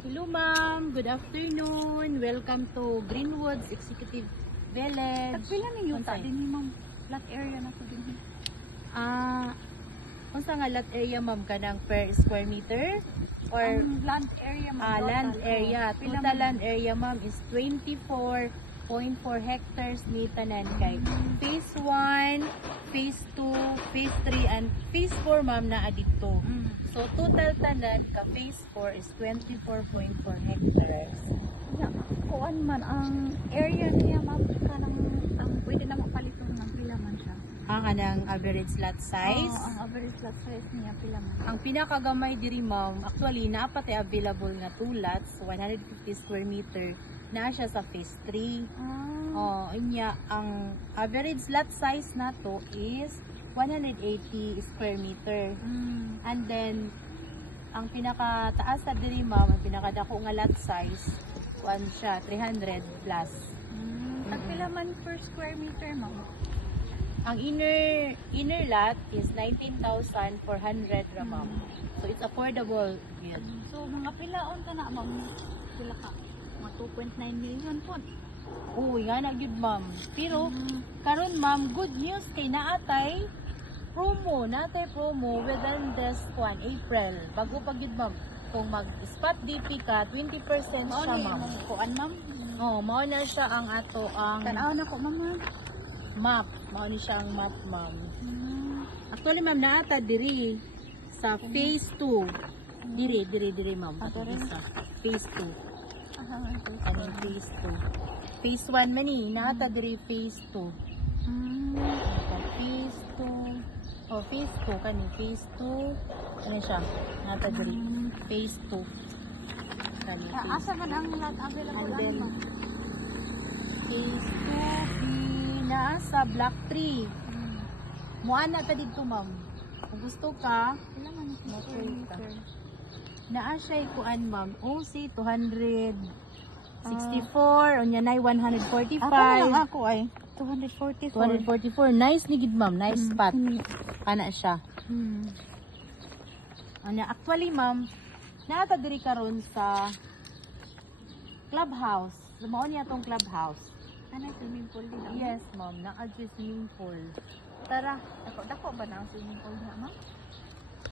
Hello ma'am, good afternoon. Welcome to Greenwoods Executive Village. Pila ning yuta din ni ma'am? Lot area na to din. Unsa nga lot area ma'am kanang per square meter or Land area ma'am. land total, area? Pila Total land area ma'am is 24.4 hectares ni tanan kay phase 1, phase 2, phase 3 and phase 4 ma'am na adito. So total tanan ka phase 4 is 24.4 hectares. Kuan man ang area niya ma'am kanang ang pwede na mapaliton ng pila man siya. Kanang average lot size. Ang average lot size niya pila man. Ang pinakagamay diri ma'am, actually naapat ay available nga 2 lots, 150 square meter na siya sa phase 3. Inya ang average lot size nato is 180 square meter. And then ang pinakataas sa diri ma'am, ang pinakadako nga lot size, kuan siya 300 plus. Pila man per square meter ma'am? Ang inner lot is 19,400 ra ma'am. So it's affordable yun. So mga pilaon ka na ma'am? Pila ka? Mga 2.9 million po. Uy, nga na gyud ma'am. Pero karon ma'am, good news kay naatay promo within this April. Bago pa gyud ma'am. Kung mag-spot DP ka, 20% siya ma'am. Kuan ma'am? Mao na siya ang ato ang Tanaw na ko ma'am. map. Mao ni siya ang map ma'am. Actually ma'am, naata diri sa phase 2. Diri ma'am. Sa phase 2. Anong phase 2? Phase 1 man eh. Naata diri phase 2. Phase 2. Phase 2 kani. Phase 2. Ano siya? Naata diri. Phase 2. Kani. Asa man ang lot available And then, ma'am? phase 2 na sa block 3. Muana ta dito ma'am. Kung gusto ka, Pila man ang square meter? naa siya kuan ma'am. OC 264, unya nay 145. Ako ay 244. 244. Nice ni gid ma'am, nice spot. Ana siya. Actually ma'am, naata diri karon sa clubhouse. Mao niya tong clubhouse. Ano swimming pool din? Yes ma'am, naa swimming pool. Tara. Dako ba na ang swimming pool niya ma'am?